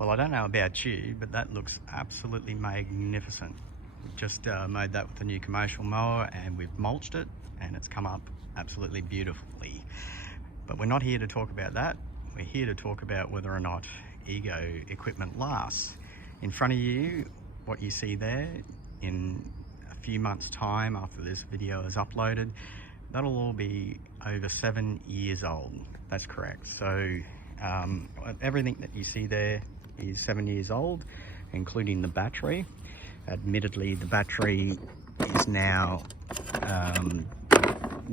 Well, I don't know about you, but that looks absolutely magnificent. We've just mowed that with a new commercial mower and we've mulched it and it's come up absolutely beautifully. But we're not here to talk about that. We're here to talk about whether or not EGO equipment lasts. In front of you, what you see there, in a few months' time after this video is uploaded, that'll all be over 7 years old. That's correct. So everything that you see there is 7 years old, including the battery. Admittedly, the battery is now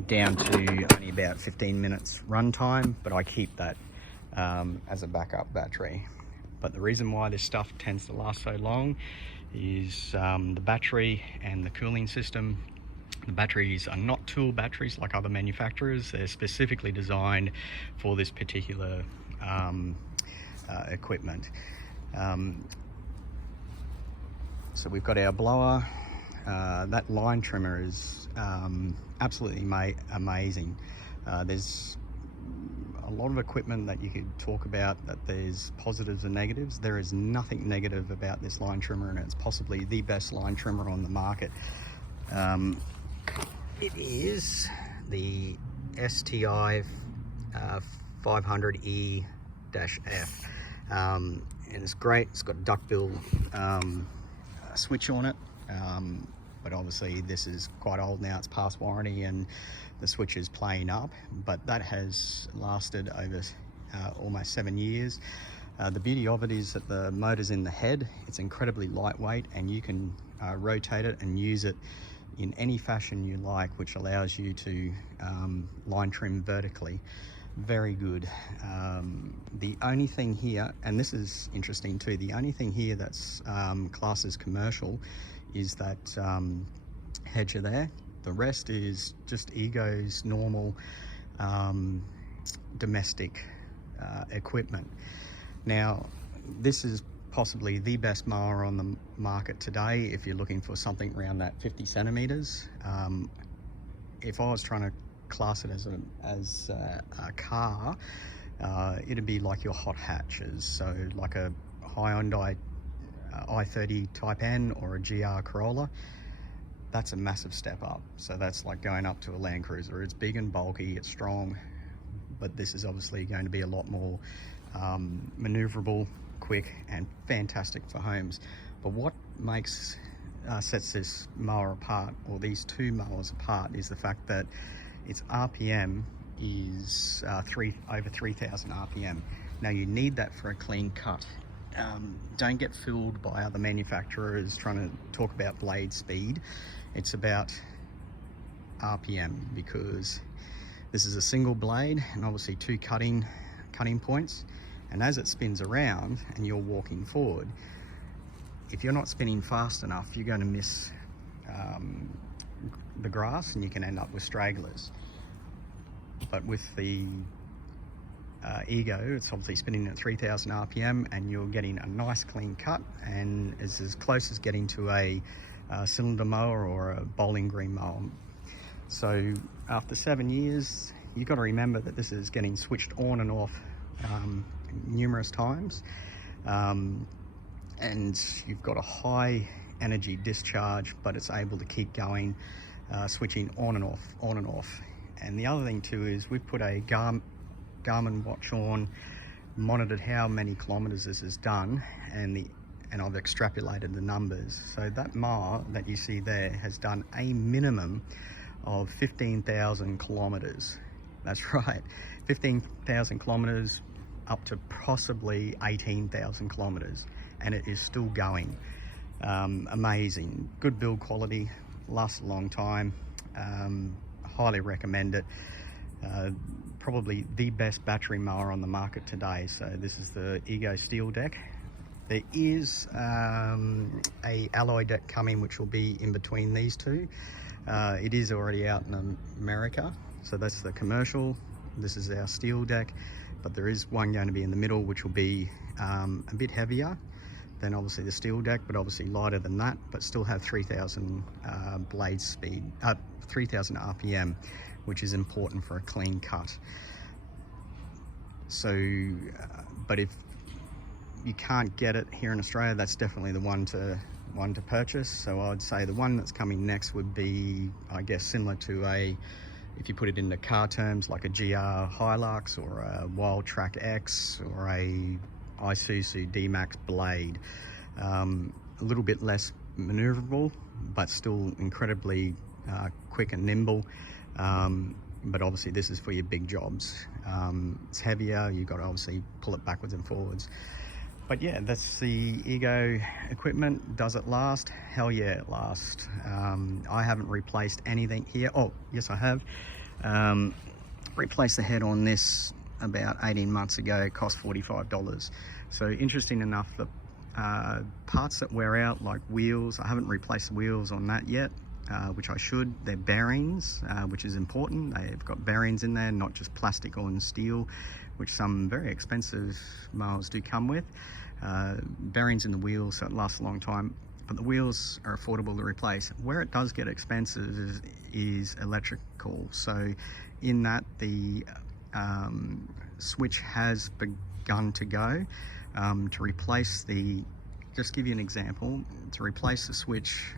down to only about 15 minutes run time, but I keep that as a backup battery. But the reason why this stuff tends to last so long is the battery and the cooling system. The batteries are not tool batteries like other manufacturers. They're specifically designed for this particular equipment. So we've got our blower. That line trimmer is absolutely amazing. There's a lot of equipment that you could talk about that there's positives and negatives. There is nothing negative about this line trimmer, and it's possibly the best line trimmer on the market. It is the STI 500E-F, and it's great. It's got a duckbill switch on it, but obviously this is quite old now. It's past warranty and the switch is playing up, but that has lasted over almost 7 years. The beauty of it is that the motor's in the head. It's incredibly lightweight and you can rotate it and use it in any fashion you like, which allows you to line trim vertically. Very good. The only thing here, and this is interesting too, the only thing here that's classed as commercial is that hedger there. The rest is just EGO's normal domestic equipment. Now, this is possibly the best mower on the market today if you're looking for something around that 50 centimeters. If I was trying to class it as a car, it'd be like your hot hatches, so like a Hyundai i30 Type N or a GR Corolla. That's a massive step up. So that's like going up to a Land Cruiser. It's big and bulky, it's strong, but this is obviously going to be a lot more maneuverable, quick, and fantastic for homes. But what sets this mower apart, or these two mowers apart, is the fact that its RPM is over 3,000 RPM. Now you need that for a clean cut. Don't get fooled by other manufacturers trying to talk about blade speed. It's about RPM, because this is a single blade and obviously two cutting points, and as it spins around and you're walking forward, if you're not spinning fast enough, you're going to miss the grass and you can end up with stragglers. But with the EGO, it's obviously spinning at 3,000 RPM and you're getting a nice clean cut, and is as close as getting to a cylinder mower or a bowling green mower. So after 7 years, you've got to remember that this is getting switched on and off numerous times, and you've got a high energy discharge, but it's able to keep going, switching on and off. And the other thing too is we've put a Garmin watch on, monitored how many kilometers this has done, and I've extrapolated the numbers. So that mower that you see there has done a minimum of 15,000 kilometers. That's right, 15,000 kilometers up to possibly 18,000 kilometers, and it is still going. Amazing, good build quality, lasts a long time. Highly recommend it. Probably the best battery mower on the market today. So this is the EGO Steel Deck. There is a alloy deck coming, which will be in between these two. It is already out in America, so that's the commercial. This is our steel deck, but there is one going to be in the middle, which will be a bit heavier than obviously the steel deck, but obviously lighter than that, but still have 3,000 blade speed, 3,000 RPM, which is important for a clean cut. So, but if you can't get it here in Australia, that's definitely the one to purchase. So I'd say the one that's coming next would be, I guess, similar to if you put it into car terms, like a GR Hilux or a Wild Track X or a Isuzu D-Max Blade. A little bit less maneuverable, but still incredibly quick and nimble. But obviously this is for your big jobs. It's heavier, you've got to obviously pull it backwards and forwards. But yeah, that's the EGO equipment. Does it last? Hell yeah, it lasts. I haven't replaced anything here. Oh, yes I have. Replaced the head on this about 18 months ago. It cost $45. So interesting enough, the parts that wear out, like wheels, I haven't replaced the wheels on that yet, which I should. They're bearings, which is important. They've got bearings in there, not just plastic or steel, which some very expensive mowers do come with. Bearings in the wheels, so it lasts a long time, but the wheels are affordable to replace. Where it does get expensive is electrical. So in that, the switch has begun to go. To replace just give you an example, to replace the switch,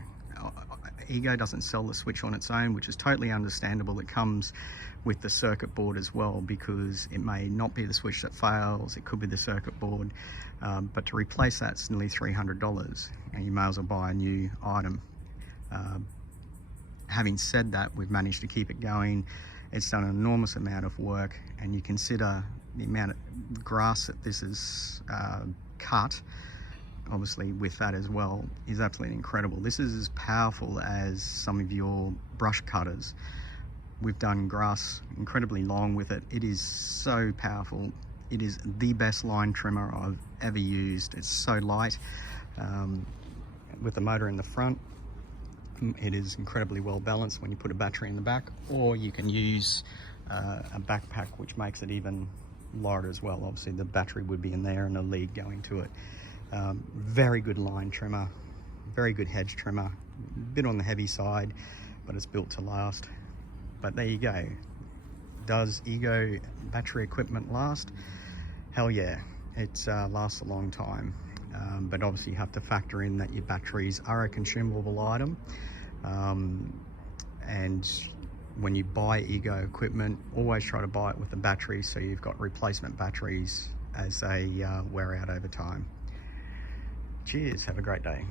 EGO doesn't sell the switch on its own, which is totally understandable. It comes with the circuit board as well, because it may not be the switch that fails, it could be the circuit board. But to replace that's nearly $300, and you may as well buy a new item. Having said that, we've managed to keep it going. It's done an enormous amount of work, and you consider the amount of grass that this is cut, obviously with that as well, is absolutely incredible. This is as powerful as some of your brush cutters. We've done grass incredibly long with it. It is so powerful. It is the best line trimmer I've ever used. It's so light. With the motor in the front, it is incredibly well balanced when you put a battery in the back, or you can use a backpack, which makes it even lighter as well. Obviously the battery would be in there and a lead going to it. Very good line trimmer, very good hedge trimmer, a bit on the heavy side, but it's built to last. But there you go. Does EGO battery equipment last? Hell yeah, it lasts a long time. But obviously you have to factor in that your batteries are a consumable item. And when you buy EGO equipment, always try to buy it with a battery, so you've got replacement batteries as they wear out over time. Cheers, have a great day.